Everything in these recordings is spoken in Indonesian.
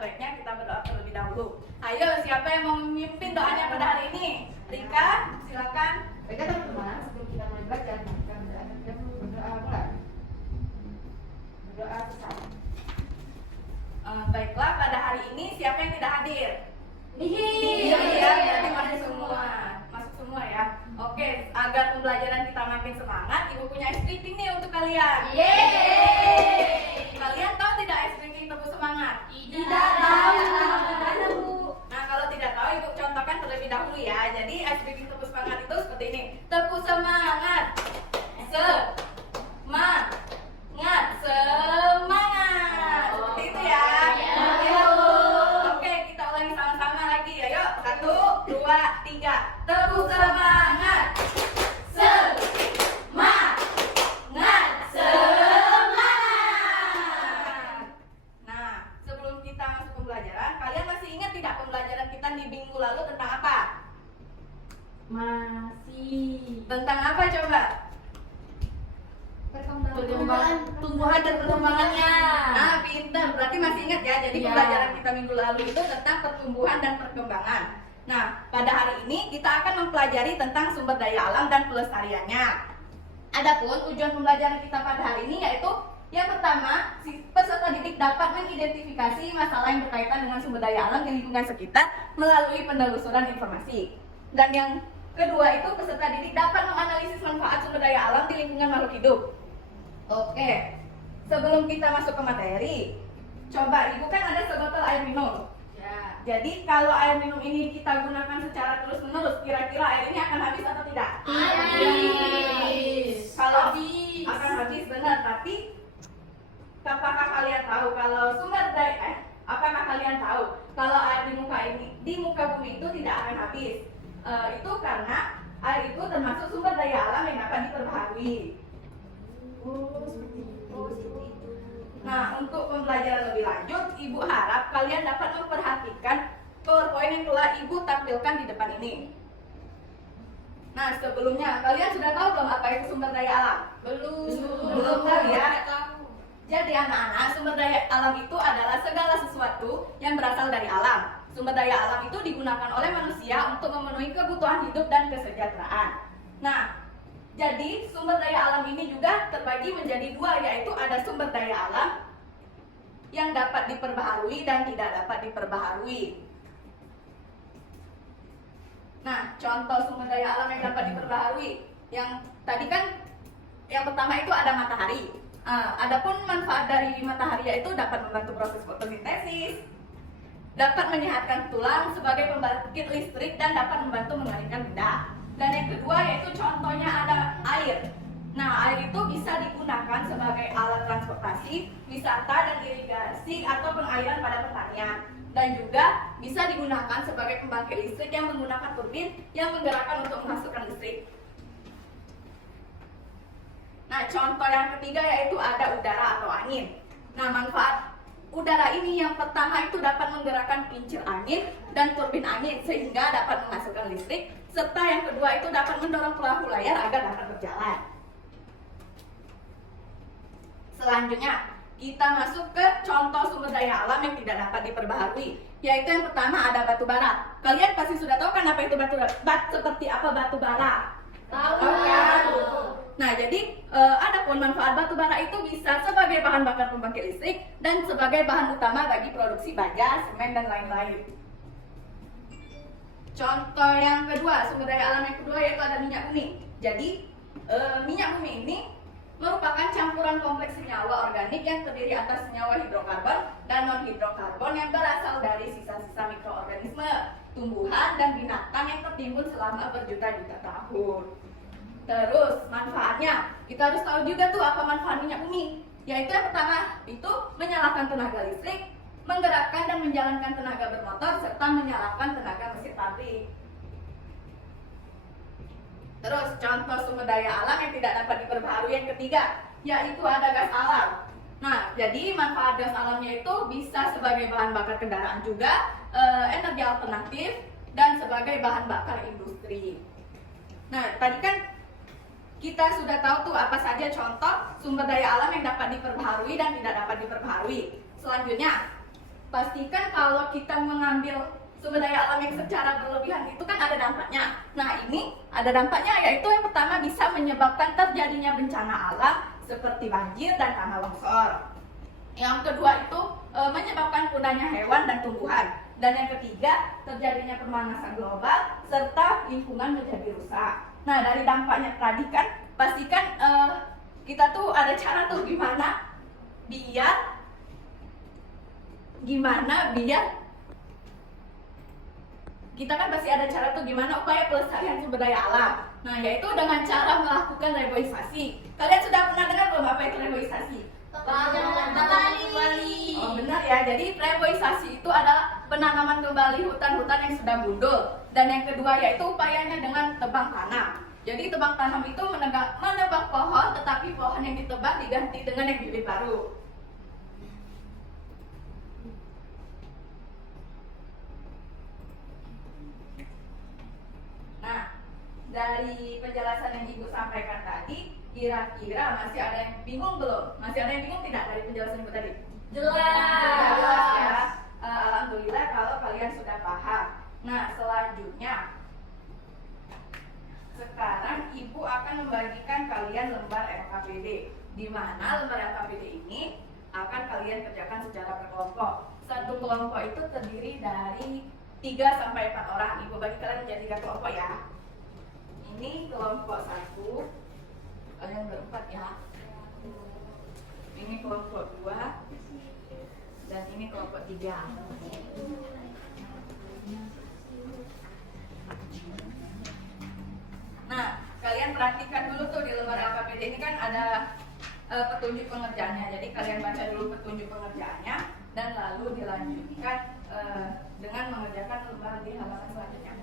baiknya kita berdoa terlebih dahulu. Ayo, siapa yang mau memimpin doanya pada hari ini? Rika, silakan. Baiklah teman-teman, sebelum kita mulai belajar, kita berdoa mulai. Berdoa bersama. Baiklah, pada hari ini siapa yang tidak hadir? Iya, Berarti masuk semua. Masuk semua ya. Oke, agar pembelajaran kita makin semangat, Ibu punya ice cream nih untuk kalian. Yeay. Kalian tahu tidak ice cream tepuk semangat? Tidak tahu. Mana, Bu? Nah, kalau tidak tahu, Ibu contohkan terlebih dahulu ya. Jadi ice cream tepuk semangat itu seperti ini. Tepuk semangat. Semangat. Semangat. Seperti itu ya. Iya. Oke, kita ulangi sama-sama lagi. Ayo, 1, 2, 3. Tepuk semangat. Semangat. Semangat. Nah, sebelum kita masuk pembelajaran, kalian masih ingat tidak pembelajaran kita di minggu lalu tentang apa? Masih. Tentang apa coba? Perkembangan Tumbuhan dan perkembangannya. Nah, pintar. Berarti masih ingat ya. Jadi Iya. pembelajaran kita minggu lalu itu tentang pertumbuhan dan perkembangan. Nah, pada hari ini kita akan mempelajari tentang sumber daya alam dan pelestariannya. Adapun tujuan pembelajaran kita pada hari ini yaitu yang pertama, si peserta didik dapat mengidentifikasi masalah yang berkaitan dengan sumber daya alam di lingkungan sekitar melalui penelusuran informasi. Dan yang kedua itu peserta didik dapat menganalisis manfaat sumber daya alam di lingkungan makhluk hidup. Oke, sebelum kita masuk ke materi, coba Ibu kan ada sebotol air minum. Ya. Jadi kalau air minum ini kita gunakan secara terus-menerus, kira-kira air ini akan habis atau tidak? Habis. Kalau Habis. akan habis benar, tapi apakah kalian tahu kalau apakah kalian tahu kalau air di muka bumi itu tidak akan habis? Itu karena air itu termasuk sumber daya alam yang dapat diperbaharui. Seperti itu. Nah, untuk pembelajaran lebih lanjut, Ibu harap kalian dapat memperhatikan PowerPoint yang telah Ibu tampilkan di depan ini. Nah, sebelumnya kalian sudah tahu belum apa itu sumber daya alam? Belum tahu ya? Jadi anak-anak, sumber daya alam itu adalah segala sesuatu yang berasal dari alam. Sumber daya alam itu digunakan oleh manusia untuk memenuhi kebutuhan hidup dan kesejahteraan. Nah, jadi sumber daya alam ini juga terbagi menjadi dua, yaitu ada sumber daya alam yang dapat diperbaharui dan tidak dapat diperbaharui. Nah, contoh sumber daya alam yang dapat diperbaharui, yang tadi kan yang pertama itu ada matahari. Adapun manfaat dari matahari yaitu dapat membantu proses fotosintesis, dapat menyehatkan tulang sebagai pembangkit listrik dan dapat membantu mengeringkan benda. Dan yang kedua yaitu contohnya ada air. Nah, air itu bisa digunakan sebagai alat transportasi, wisata dan irigasi atau pengairan pada pertanian. Dan juga bisa digunakan sebagai pembangkit listrik yang menggunakan turbin yang menggerakkan untuk menghasilkan listrik. Nah, contoh yang ketiga yaitu ada udara atau angin. Nah, manfaat udara ini yang pertama itu dapat menggerakkan kincir angin dan turbin angin sehingga dapat menghasilkan listrik. Serta yang kedua itu dapat mendorong perahu layar agar dapat berjalan. Selanjutnya, kita masuk ke contoh sumber daya alam yang tidak dapat diperbaharui, yaitu yang pertama ada batu bara. Kalian pasti sudah tahu kan apa itu batu bara? Seperti apa batu bara? Tahu. Kan? Nah, jadi adapun manfaat batu bara itu bisa sebagai bahan bakar pembangkit listrik dan sebagai bahan utama bagi produksi baja, semen dan lain-lain. Contoh yang kedua, sumber daya alam yang kedua yaitu ada minyak bumi. Jadi minyak bumi ini merupakan campuran kompleks senyawa organik yang terdiri atas senyawa hidrokarbon dan non hidrokarbon yang berasal dari sisa-sisa mikroorganisme, tumbuhan dan binatang yang tertimbun selama berjuta-juta tahun. Terus manfaatnya, kita harus tahu juga tuh apa manfaat minyak bumi. Yaitu yang pertama itu menyalakan tenaga listrik, menggerakkan dan menjalankan tenaga bermotor, serta menyalakan tenaga mesin pabrik. Terus contoh sumber daya alam yang tidak dapat diperbaharui yang ketiga, yaitu ada gas alam. Nah, jadi manfaat gas alamnya itu bisa sebagai bahan bakar kendaraan juga, energi alternatif, dan sebagai bahan bakar industri. Nah, tadi kan kita sudah tahu tuh apa saja contoh sumber daya alam yang dapat diperbaharui dan tidak dapat diperbaharui. Selanjutnya, pastikan kalau kita mengambil sumber daya alam yang secara berlebihan itu kan ada dampaknya. Nah, ini ada dampaknya, yaitu yang pertama bisa menyebabkan terjadinya bencana alam seperti banjir dan tanah longsor. Yang kedua itu menyebabkan punahnya hewan dan tumbuhan. Dan yang ketiga, terjadinya pemanasan global serta lingkungan menjadi rusak. Nah, dari dampaknya tadi kan pastikan kita tuh ada cara tuh gimana biar kita kan pasti ada cara tuh gimana upaya pelestarian sumber daya alam. Nah, yaitu dengan cara melakukan reboisasi. Kalian sudah pernah dengar belum apa itu reboisasi? Oh, benar ya. Jadi reboisasi itu adalah penanaman kembali hutan-hutan yang sudah gundul. Dan yang kedua yaitu upayanya dengan tebang tanam. Jadi tebang tanam itu menebang pohon, tetapi pohon yang ditebang diganti dengan yang bibit baru. Nah, dari penjelasan yang Ibu sampaikan tadi, kira-kira masih ada yang bingung belum? Masih ada yang bingung tidak dari penjelasan Ibu tadi? Jelas ya. Alhamdulillah kalau kalian sudah paham. Nah, selanjutnya sekarang Ibu akan membagikan kalian lembar LKPD, di mana lembar LKPD ini akan kalian kerjakan secara berkelompok. Satu kelompok itu terdiri dari 3 sampai 4 orang. Ibu bagi kalian menjadi 3 kelompok ya. Ini kelompok 1, kalian berempat ya. Ini kelompok 2, dan ini kelompok 3. Nah, kalian perhatikan dulu tuh di lembar LKPD ini kan ada petunjuk pengerjaannya. Jadi kalian baca dulu petunjuk pengerjaannya dan lalu dilanjutkan dengan mengerjakan lembar di halaman selanjutnya.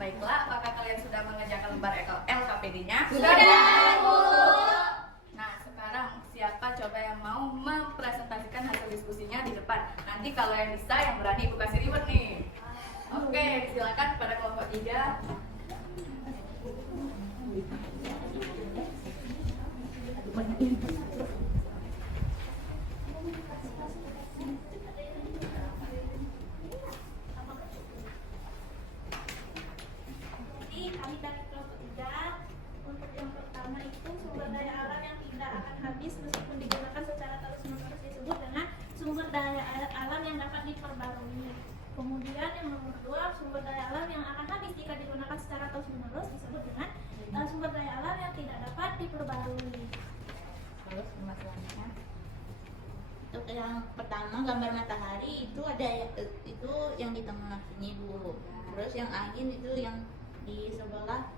Baiklah, apakah kalian sudah mengerjakan lembar LKPD-nya? Sudah, Bu. Nah, sekarang siapa coba yang mau mempresentasikan hasil diskusinya di depan? Nanti kalau yang bisa, yang berani Ibu kasih reward nih. Oke, silakan pada kelompok 3. Kami dari kelompok 3, untuk yang pertama itu sumber daya alam yang tidak akan habis meskipun digunakan secara terus-menerus disebut dengan sumber daya alam yang dapat diperbarui. Kemudian yang nomor 2, sumber daya alam yang akan habis jika digunakan secara terus-menerus disebut dengan sumber daya alam yang tidak dapat diperbarui. Terus selanjutnya. Untuk yang pertama gambar matahari itu ada itu yang di tengah ini Bu. Terus yang angin itu yang di sebelah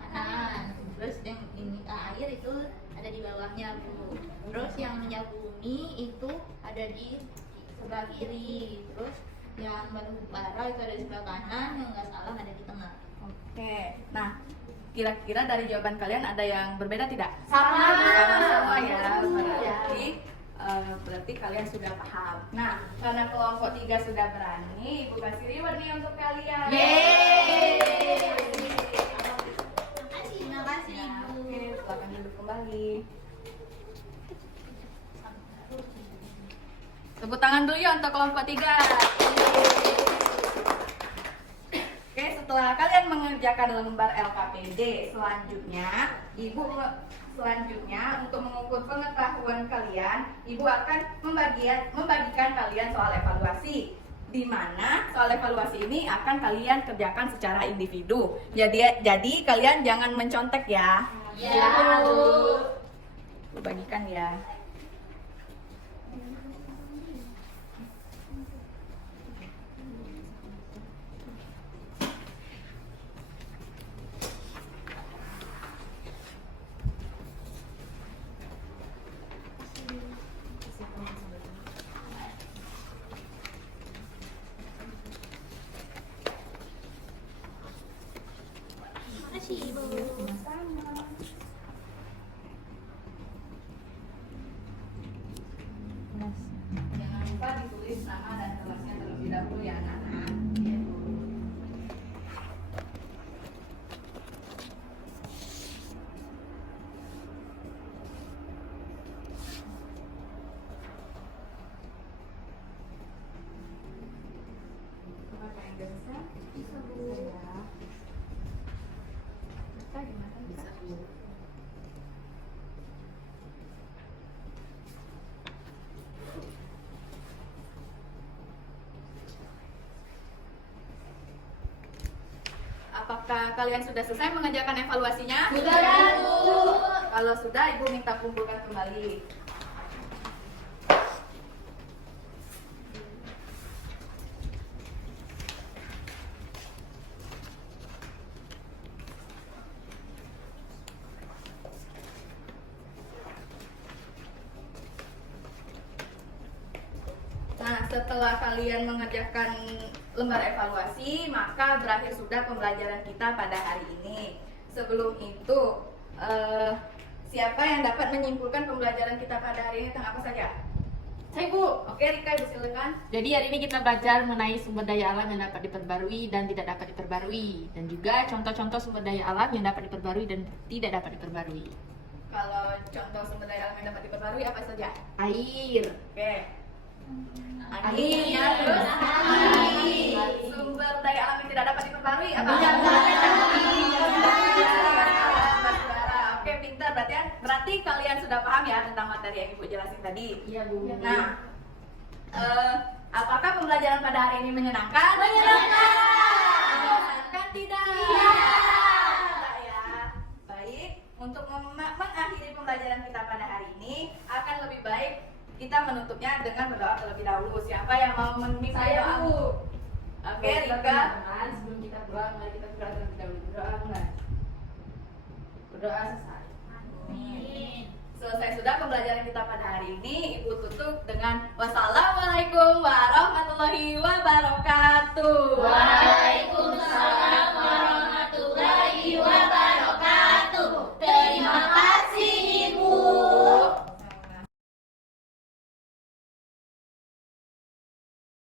kanan. Terus yang ini air itu ada di bawahnya Bu. Terus yang minyak bumi itu ada di sebelah kiri. Terus yang batu bara itu ada di sebelah kanan. Yang nggak salah ada di tengah. Oke, nah kira-kira dari jawaban kalian ada yang berbeda tidak? Sama. Sama ya. Berarti berarti kalian sudah paham. Nah, karena kelompok 3 sudah berani, Ibu kasih reward nih untuk kalian. Terima kasih Ya, Ibu. oke, silakan duduk kembali. Tepuk tangan dulu ya untuk kelompok 3. Oke, setelah kalian mengerjakan lembar LKPD, selanjutnya untuk mengukur pengetahuan kalian, Ibu akan membagikan kalian soal evaluasi, di mana soal evaluasi ini akan kalian kerjakan secara individu. Jadi kalian jangan mencontek ya. Ya, Bu. Ibu bagikan ya. Terima kasih Ibu. Jangan lupa ditulis nama dan kelasnya terlebih dahulu ya anak-anak. Apa yang bisa? Bisa Bu. Bisa gimana? Bisa Bu. Apakah kalian sudah selesai mengerjakan evaluasinya? Sudah, Bu. Kalau sudah, Ibu minta kumpulkan kembali. Nah, setelah kalian mengerjakan lembar evaluasi, maka berakhir sudah pembelajaran kita pada hari ini. Sebelum itu, siapa yang dapat menyimpulkan pembelajaran kita pada hari ini tentang apa saja? Saya Bu. Oke, Rika, Ibu silakan. Jadi hari ini kita belajar mengenai sumber daya alam yang dapat diperbarui dan tidak dapat diperbarui, dan juga contoh-contoh sumber daya alam yang dapat diperbarui dan tidak dapat diperbarui. Kalau contoh sumber daya alam yang dapat diperbarui apa saja? Air, Oke. Angin. Ya, terus Angin. sumber daya alam yang tidak dapat diperbarui apa? Batubara. Oke, pintar berarti ya. Berarti kalian sudah paham ya tentang materi yang Ibu jelasin tadi. Iya Bu. Nah, apakah pembelajaran pada hari ini menyenangkan? Menyenangkan tidak? Tidak ya. Baik, untuk mengakhiri pembelajaran kita pada hari ini akan lebih baik kita menutupnya dengan berdoa terlebih dahulu. Siapa yang mau memimpin doa? Oke, Rika. Sebelum kita berdoa, mari kita berdoa terlebih dahulu. Berdoa mulai. Berdoa selesai. Amin. Selesai sudah pembelajaran kita pada hari ini, Ibu tutup dengan wassalamualaikum warahmatullahi wabarakatuh.